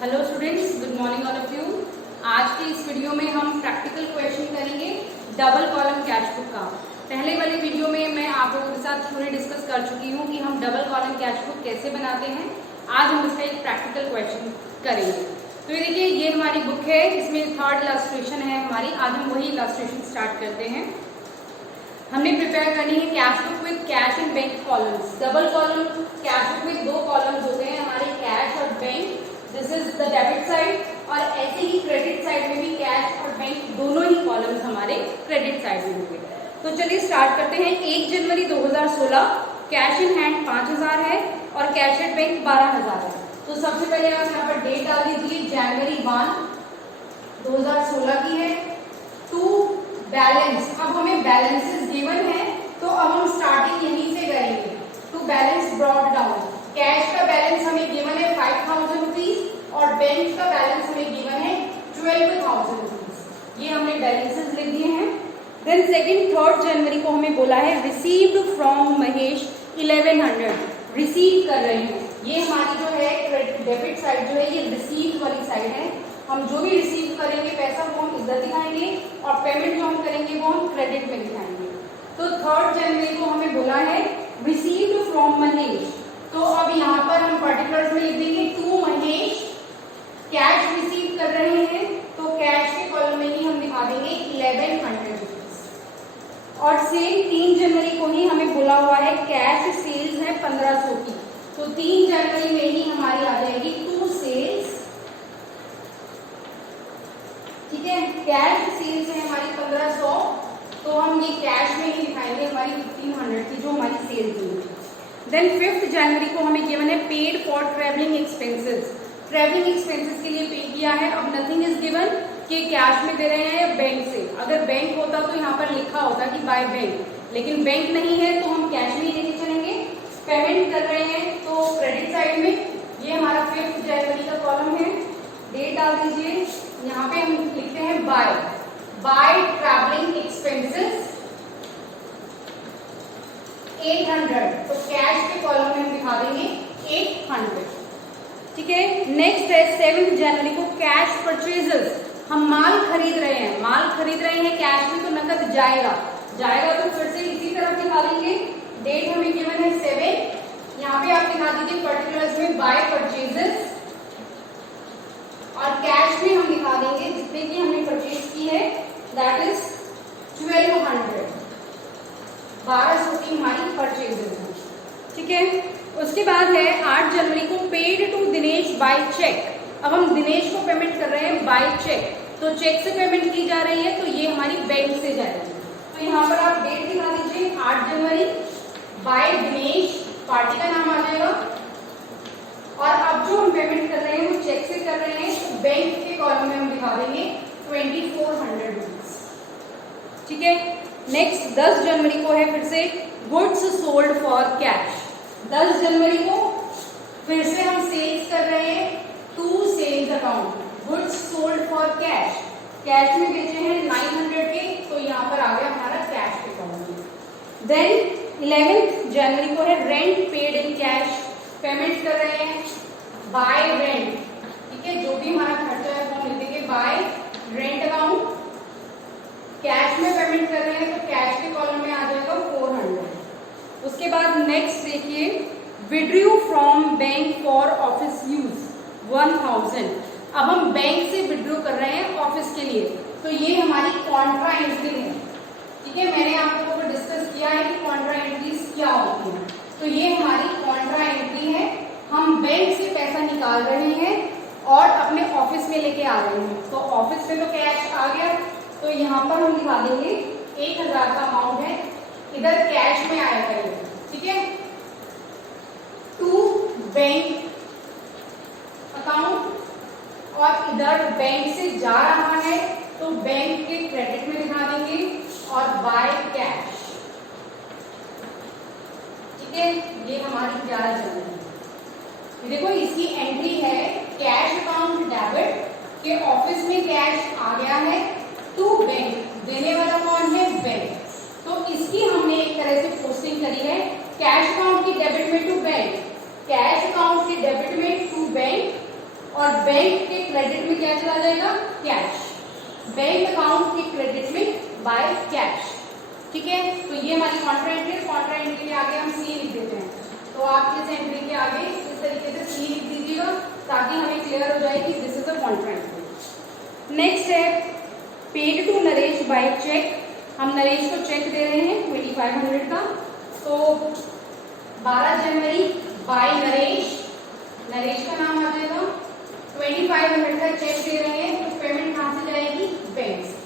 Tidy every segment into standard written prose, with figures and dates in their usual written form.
Hello students, good morning all of you. आज के इस वीडियो में हम प्रैक्टिकल क्वेश्चन करेंगे डबल कॉलम कैच बुक का। पहले वाले वीडियो में मैं आप लोगों के साथ थोड़ी डिस्कस कर चुकी हूँ कि हम डबल कॉलम कैच बुक कैसे बनाते हैं। आज हम इसका एक प्रैक्टिकल क्वेश्चन करेंगे। तो ये देखिए, ये हमारी बुक है, इसमें थर्ड इलस्ट्रेशन है हमारी। आज हम वही इलस्ट्रेशन स्टार्ट करते हैं। हमने प्रिपेयर करनी है cash book with cash and bank columns. Double column cash book में दो कॉलम्स होते हैं हमारे, कैश और bank. This is the debit side, और ऐसे ही क्रेडिट साइड में भी कैश और बैंक दोनों ही कॉलम्स हमारे क्रेडिट साइड में होंगे। तो चलिए स्टार्ट करते हैं। 1 जनवरी 2016 कैश इन हैंड 5000 है और कैश एट बैंक 12000 है। तो सबसे पहले आप यहाँ पर डेट डाल दीजिए, जनवरी 1 2016 की है। टू बैलेंस, अब हमें बैलेंसेस गिवन है तो अब हम स्टार्टिंग यहीं से करेंगे। To balance brought down, cash का बैलेंस हमें गिवन है 5000 रुपीज और बैंक का बैलेंस हमें गिवन है 12000 रुपीज। ये हमने बैलेंसेस लिख दिए हैं। देन सेकंड 3 जनवरी को हमें बोला है रिसीव्ड फ्रॉम महेश 1100, रिसीव कर रहे हैं। ये हमारी जो है डेबिट साइड जो है, ये रिसीव वाली साइड है। हम जो भी रिसीव करेंगे पैसा वो हम इधर दिखाएंगे और पेमेंट जो हम करेंगे वो हम क्रेडिट में दिखाएंगे। तो 3 जनवरी को हमें बोला है रिसीव्ड फ्रॉम महेश। तो अब यहाँ पर हम पर्टिकुलर्स में लिख देंगे टू महेश, कैश रिसीव कर रहे हैं तो कैश के कॉलम में ही हम दिखा देंगे 1100 रुपीज। और सेम 3 जनवरी को ही हमें बोला हुआ है कैश सेल्स है 1500 की, तो 3 जनवरी में ही हमारी आ जाएगी टू सेल्स। ठीक है, कैश सेल्स है हमारी 1500, तो हम ये कैश में ही दिखाएंगे हमारी 1500 की जो हमारी सेल्स हुई। देन 5 जनवरी को हमें गिवन है paid for travelling expenses. Travelling expenses के लिए पे किया है। अब नथिंग इज गिवन कि कैश में दे रहे हैं या बैंक से। अगर बैंक होता तो यहाँ पर लिखा होता कि बाय बैंक, लेकिन बैंक नहीं है तो हम कैश में ही लेके चलेंगे। पेमेंट कर रहे हैं तो क्रेडिट साइड में, ये हमारा 5 जनवरी का कॉलम है। डेट डाल दीजिए, यहाँ पे हम लिखते हैं बाय ट्रैवलिंग एक्सपेंसेस 800, तो कैश के कॉलम में हम दिखा देंगे 800। ठीक है, नेक्स्ट है 7 जनवरी को कैश परचेजेस। हम माल खरीद रहे हैं कैश में, तो नकद जाएगा तो फिर से इसी तरफ दिखा देंगे। डेट हमें गिवन है 7, यहाँ पे आप दिखा दीजिए पर्टिकुलर्स में बाय परचेजेस, और कैश में हम दिखा देंगे जितने की हमने परचेज की है, दैट इज 1200, 1200 की हमारी परचेजेस है। ठीक है, उसके बाद है 8 जनवरी को paid to Dinesh by cheque. अब हम दिनेश को पेमेंट कर रहे हैं बाय चेक, तो चेक से पेमेंट की जा रही है तो ये हमारी बैंक से जाएगी। तो यहाँ पर आप डेट दिखा दीजिए 8 जनवरी, बाय दिनेश, पार्टी का नाम आ जाएगा। और अब जो हम पेमेंट कर रहे हैं वो चेक से कर रहे हैं, तो बैंक के कॉलम में हम दिखा देंगे 2400 रुपीज। ठीक है, नेक्स्ट 10 जनवरी को है फिर से गुड्स सोल्ड फॉर कैश। 10 जनवरी को फिर से हम सेल्स कर रहे हैं to sales account, goods sold for cash. Cash में बेचे हैं 900 के, तो यहाँ पर आ गया हमारा कैश के कॉलम में। देन 11 जनवरी को है rent paid in cash, payment कर रहे हैं बाय रेंट। ठीक है, जो भी हमारा खर्चा है वो लिख देंगे बाय रेंट अकाउंट। कैश में पेमेंट कर रहे हैं तो कैश के कॉलम में आ जाएगा 400। उसके बाद नेक्स्ट देखिए withdrew from bank for office use 1000। अब हम बैंक से विड्रू कर रहे हैं ऑफिस के लिए, तो ये हमारी कॉन्ट्रा एंट्री है। ठीक है, मैंने आप लोगों को डिस्कस किया है कि कॉन्ट्रा एंट्रीज क्या होती है। तो ये हमारी कॉन्ट्रा एंट्री है, हम बैंक से पैसा निकाल रहे हैं और अपने ऑफिस में लेके आ रहे हैं। तो ऑफिस में तो कैश आ गया, तो यहाँ पर हम दिखा देंगे 1000 का अमाउंट है, इधर कैश में आया करेंगे। ठीक है, टू बैंक अकाउंट, और इधर बैंक से जा रहा है तो बैंक के क्रेडिट में दिखा देंगे और बाय कैश। ठीक है, ये हमारी 11 जनवरी। देखो इसकी एंट्री है कैश अकाउंट डेबिट के ऑफिस में कैश आ गया है टू बैंक, देने वाला कौन है बैंक। तो इसकी हमने एक तरह से पोस्टिंग करी है कैश अकाउंट की डेबिट में टू बैंक, कैश अकाउंट की डेबिट में टू बैंक और बैंक के क्रेडिट में क्या चला जाएगा, कैश। बैंक अकाउंट के क्रेडिट में बाय कैश, ठीक है। तो ये हमारी कॉन्ट्रा एंट्री है। कॉन्ट्रा एंट्री के आगे हम सी लिख देते हैं। तो आप इस एंट्री के आगे इस तरीके से सी लिख दीजिएगा ताकि हमें क्लियर हो जाए कि this is a contra entry. Next है paid to Naresh by cheque. हम नरेश को चेक दे रहे हैं 2500 का। तो 12 जनवरी बाय नरेश, नरेश का नाम आ जाएगा, 2500 का चेक दे रहे हैं। तो पेमेंट कहां से जाएगी, बैंक से।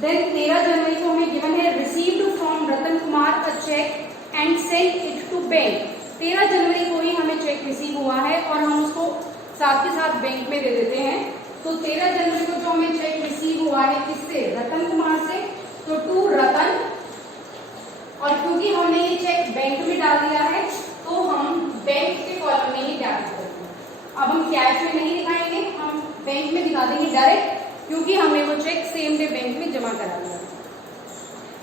देन 13 जनवरी को हमें गिवन है received from Ratan Kumar a cheque and send it to bank. 13 जनवरी को ही हमें चेक रिसीव हुआ है और हम उसको साथ के साथ बैंक में दे देते हैं। तो 13 जनवरी को जो हमें चेक रिसीव हुआ है किससे, रतन कुमार से, तो टू रतन। और क्योंकि हमने ये चेक बैंक में डाल दिया है तो हम बैंक के कॉलम में ही डेबिट करेंगे। अब हम कैश में नहीं दिखाएंगे, हम बैंक में दिखा देंगे डायरेक्ट, क्योंकि हमने वो चेक सेम डे बैंक में जमा करा दिया।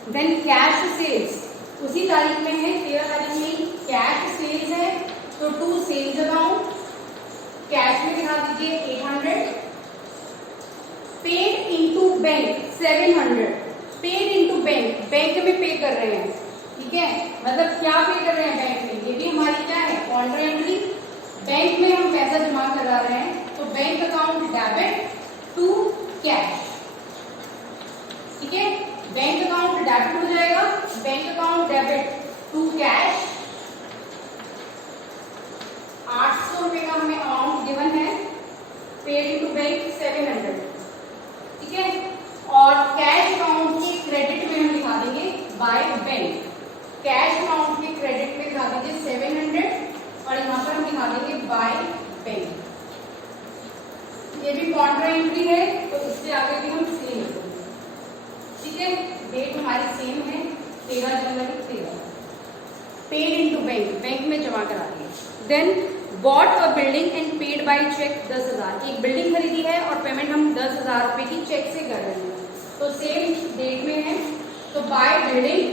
देन कैश सेल्स उसी तारीख में है, 13 तारीख में कैश सेल्स है। तो टू सेल्स अकाउंट, कैश में दिखा दीजिए 800। Paid into bank 700। Paid into bank, bank में पे कर रहे हैं, ठीक है। मतलब क्या पे कर रहे हैं बैंक में, ये भी हमारी क्या है, कॉन्ट्रा एंट्री। बैंक में हम पैसा जमा करा रहे हैं तो bank account debit to cash, ठीक है। बैंक अकाउंट डेबिट हो जाएगा, bank account debit to cash. 800 रुपए का हमें अमाउंट गिवन है। पेड टू बैंक 700, ठीक है। और कैश अकाउंट के क्रेडिट में हम दिखा देंगे बाय बैंक। कैश अकाउंट के क्रेडिट में दिखा दीजिए 700 और यहाँ पर हम दिखा देंगे बाय बैंक। ये भी कॉन्ट्रा एंट्री है तो इससे आगे भी हम सेम करेंगे, ठीक है। डेट हमारी सेम है 13 जनवरी 13। पेड इनटू बैंक, बैंक में जमा करा दिए। Then bought a building and paid by cheque 10,000। एक बिल्डिंग खरीदी है और पेमेंट हम 10,000 रुपए की चेक से कर रहे हैं, तो सेम डेट में है। तो बाय बिल्डिंग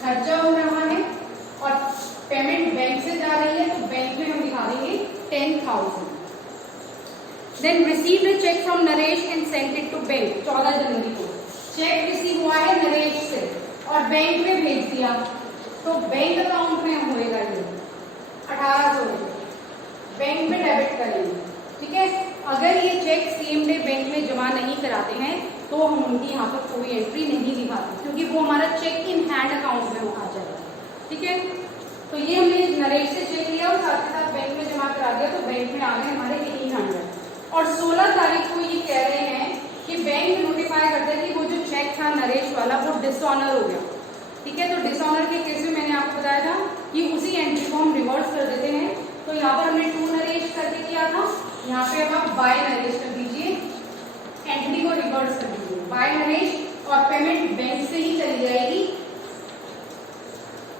खर्चा हो रहा है और पेमेंट बैंक से जा रही है तो बैंक में हम दिखा देंगे 10,000। Then received cheque from Naresh and sent it to bank. 14 जनवरी को चेक रिसीव हुआ है नरेश से और बैंक में भेज दिया, तो बैंक अकाउंट में होएगा ये 1800 बैंक में डेबिट करेंगे, ठीक है। अगर ये चेक सेम डे बैंक में जमा नहीं कराते हैं तो हम उनकी यहाँ पर कोई एंट्री नहीं दिखाते, क्योंकि वो हमारा चेक इन हैंड अकाउंट में आ जाएगा, ठीक है। तो ये हमने नरेश से चेक लिया और साथ के साथ बैंक में जमा करा दिया, तो बैंक में आ गए हमारे 1800। और 16 तारीख को ये कह रहे हैं कि बैंक नोटिफाई करते हैं कि वो जो चेक था नरेश वाला वो डिसऑनर हो गया, ठीक है। तो डिसऑनर के केस में मैंने आपको बताया था कि उसी एंट्री को हम रिवर्स कर देते हैं। तो यहाँ पर हमने टू नरेश करके किया था, यहाँ पे अब आप बाय नरेश कर दीजिए, एंट्री को रिवर्स कर दीजिए बाय नरेश और पेमेंट बैंक से ही चली जाएगी,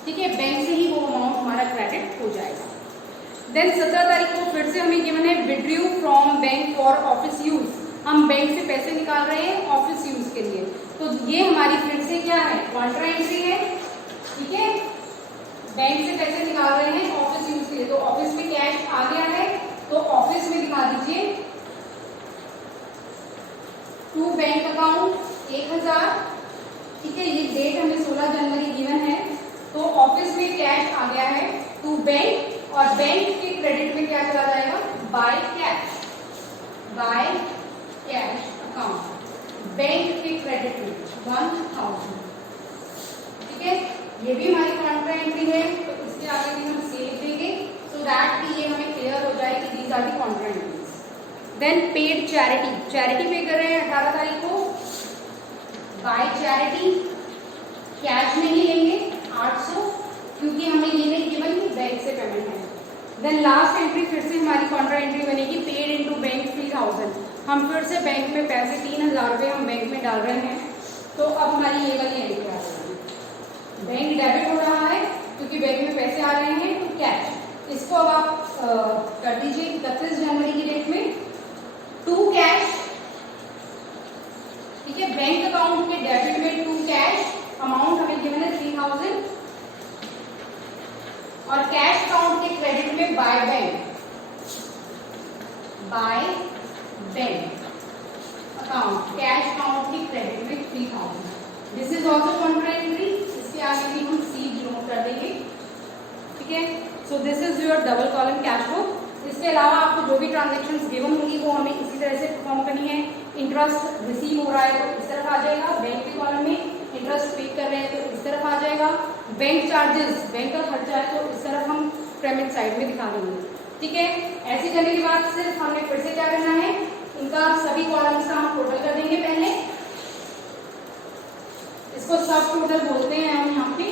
ठीक है। बैंक से ही वो अमाउंट हमारा क्रेडिट हो जाएगा। देन 17 तारीख को फिर से हमें गिवन है withdrew from bank for office use. हम बैंक से पैसे निकाल रहे हैं ऑफिस यूज के लिए, तो ये हमारी फिर से क्या है, कॉन्ट्रा एंट्री है, ठीक है। बैंक से पैसे निकाल रहे हैं ऑफिस यूज के लिए, तो ऑफिस में कैश आ गया है तो ऑफिस में दिखा दीजिए टू बैंक अकाउंट 1000, ठीक है। ये डेट हमें 16 जनवरी गिवन है, तो ऑफिस में कैश आ गया है टू बैंक और बैंक के क्रेडिट में क्या चला जाएगा, by cash, by cash account bank के क्रेडिट में 1000, ठीक है। ये भी हमारी कॉन्ट्रा एंट्री है, तो इसके आगे भी हम सेव देंगे सो दैट कि ये हमें क्लियर हो जाए कि these are the contra entries. Then paid charity, charity pay कर रहे हैं 18 तारीख को बाय चैरिटी, कैश में ही लेंगे 800, क्योंकि हमें ये नहीं गिवन कि बैंक से पेमेंट है। देन लास्ट एंट्री फिर से हमारी कॉन्ट्रा एंट्री बनेगी पेड इनटू बैंक 3000। हम फिर से बैंक में पैसे 3000 रुपये हम बैंक में डाल रहे हैं, तो अब हमारी ये वाली एंट्री आ रही है, बैंक डेबिट हो रहा है क्योंकि बैंक में पैसे आ रहे हैं तो कैश। इसको अब आप कर दीजिए 31 जनवरी की डेट में टू कैश, ठीक है। बैंक अकाउंट के डेबिट में टू कैश, अमाउंट हमें गिवन है 3000 और कैश अकाउंट के क्रेडिट में by bank, by bank account, cash account की क्रेडिट में 3000। This is also Contra entry, इसके आगे भी हम सी डिनोट कर देंगे, ठीक है। So this is your double column cash book. इसके अलावा आपको जो भी ट्रांजेक्शन्स गिवन होंगी वो हमें इसी तरह से परफॉर्म करनी है। इंटरेस्ट रिसीव हो रहा है तो इस तरफ आ जाएगा, बैंक के कॉलम में इंटरेस्ट पे कर रहे हैं तो इस तरफ आ जाएगा, बैंक चार्जेस, बैंक का खर्चा है तो इस तरफ हम पेमेंट साइड में दिखा देंगे, ठीक है। ऐसे करने के बाद सिर्फ हमने फिर से क्या करना है, इनका सभी कॉलम्स का हम टोटल कर देंगे पहले। इसको सब टोटल बोलते हैं हम यहाँ पे,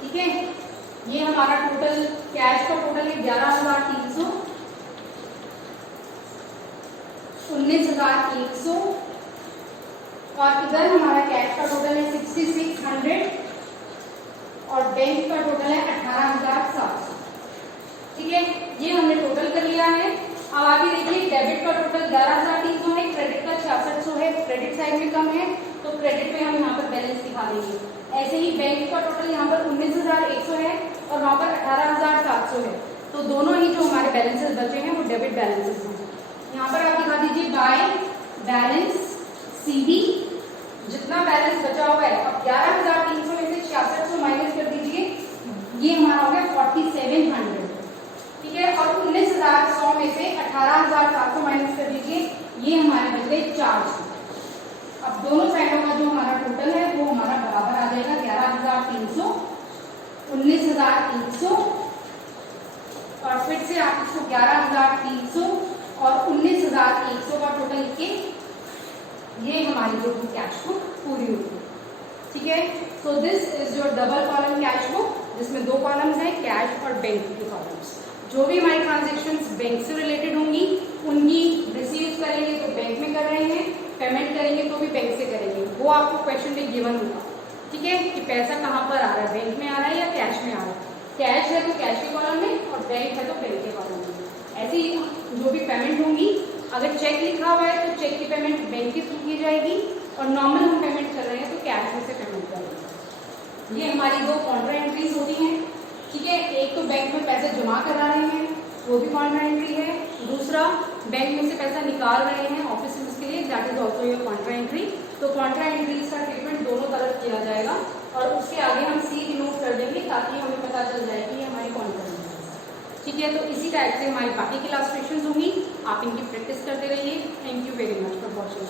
ठीक है। ये हमारा टोटल कैश का टोटल है 11,300, 19,100 और इधर हमारा कैश का टोटल है 6,600 और बैंक का टोटल है 18,700, ठीक है। ये हमने टोटल कर लिया है। अब आगे देखिए, डेबिट का टोटल 11,300 है, क्रेडिट का 6600 है, क्रेडिट साइड में कम है तो क्रेडिट में हम यहाँ पर बैलेंस दिखा देंगे। ऐसे ही बैंक का टोटल यहाँ पर 19,100 है और वहाँ पर 18,700 है, तो दोनों ही जो हमारे बैलेंसेस बचे हैं वो डेबिट बैलेंसेस हैं। यहाँ पर आप दिखा दीजिए बाय बैलेंस सीबी, जितना बैलेंस बचा हुआ है। अब 11,300 में से 6600 माइनस कर दीजिए, ये हमारा हो गया 4700, ठीक है। और 19,100 में से 18,700 माइनस कर दीजिए, ये हमारे बच गए 400। अब दोनों साइडों का जो हमारा टोटल है वो हमारा बराबर आ जाएगा 11,300, 19,100 और फिर से आप इसको 11,300 और 19,100 का टोटल लिखिए, ये हमारी जो कैश बुक पूरी होगी, ठीक है। So this is your double column cash book, जिसमें दो कॉलम्स हैं, कैश और बैंक के कॉलम्स। जो भी हमारी ट्रांजेक्शंस बैंक से रिलेटेड होंगी उनकी रिसीव करेंगे तो बैंक में कर रहे हैं, पेमेंट करेंगे तो भी बैंक से करेंगे, वो आपको क्वेश्चन में गिवन होगा, ठीक है, कि पैसा कहाँ पर आ रहा है, बैंक में आ रहा है या कैश में आ रहा है। कैश है तो कैश के कॉलम में और बैंक है तो बैंक के कॉलम में। ऐसे ही जो भी पेमेंट होंगी, अगर चेक लिखा हुआ है तो चेक की पेमेंट बैंक के थ्रू की जाएगी और नॉर्मल हम पेमेंट कर रहे हैं तो कैश में से पेमेंट करेंगे। ये हमारी दो कॉन्ट्रा एंट्रीज होती हैं, ठीक है। एक तो बैंक में पैसे जमा करा रहे हैं वो भी कॉन्ट्रा एंट्री है, दूसरा बैंक में से पैसा निकाल रहे हैं ऑफिस यूज के लिए, that is also your Contra entry. तो कॉन्ट्रा एंट्रीज का ट्रीटमेंट दोनों तरफ किया जाएगा और उसके आगे हम सी डिनोट कर देंगे ताकि हमें पता चल जाए कि ये हमारी कॉन्ट्रा एंट्री, ठीक है। तो इसी टाइप से हमारी बाकी की इलस्ट्रेशंस होंगी, आप इनकी प्रैक्टिस करते रहिए। Thank you very much for watching.